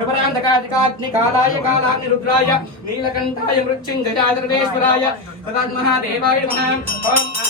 प्रपरान्धकाधिकाग्निकालाय कालाग्निरुद्राय रुद्रा मृत्युञ्जयादर्वेश्वराय तदात्महा महादेवाय नमः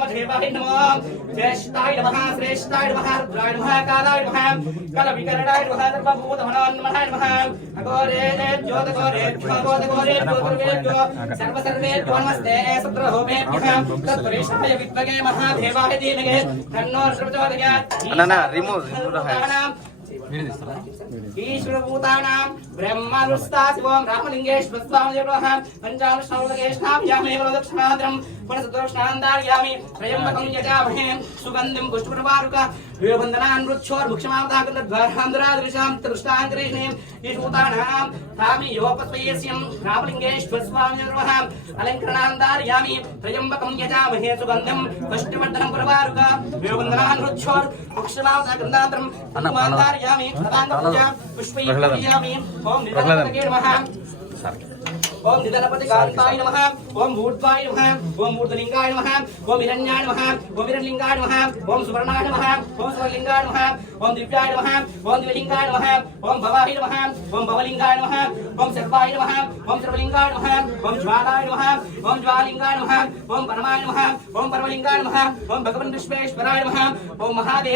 వేవో స్వాం భవద్భవాయ నమః వామదేవాయ నమో జ్యేష్ఠాయ నమః శ్రేష్ఠాయ నమః రుద్రాయ నమః కాలాయ నమః కల వికరణాయ నమః సర్వభూత మనోన్మహాయ నమః అఘోరేభ్యో తఘోరేభ్యో గోత గోరేభ్యో ద్రవేభ్యో సర్వ సర్వేభ్యో నమస్తే సత్రహోమేభ్యः తత్పరేషాయ విద్మగే మహాదేవాయ ధీమగే ईश्वरभूतानां ब्रह्मनुस्ता शिवं रामलिङ्गेश्वस्तां जगोहं पञ्चानुष्णावलकेष्णां यामेव दक्षिणाद्रं पुनसदक्षिणान्दार्यामि त्र्यम्बकं यजामहे सुगन्धिं पुष्पप्रभारुका विवबन्धनानृच्छोर्मुक्षमावधाकन्दद्वारान्ध्रादृशां तृष्टाङ्करीष्णीं यजामहे सुगन्धिं पुष्पवर्धनं प्रभारुका विवबन्धनानृच्छोर् वृक्षमावधागन्धान्तरं मान्धारयामि तदान्तपूजां नमः ॐ निदनपतिकान्ताय नमः ॐ भूत्वाय नमः ॐ हिरण्याय नमः ॐ हिरण्लिङ्गाय नमः ॐ सुवर्णाय नमः ॐ सुवर्णलिङ्गाय नमः ॐ दिव्याय नमः ॐ दिवलिङ्गाय नमः ॐ भवाय नमः ॐ भवलिङ्गाय नमः ॐ सर्वाय नमः ॐ सर्वलिङ्गाय नमः ॐ ज्वालाय नमः ॐ ज्वालिङ्गाय नमः ॐ परमाय नमः ॐ परमलिङ्गाय नमः ॐ भगवन् विश्वेश्वराय नमः ॐ महादेव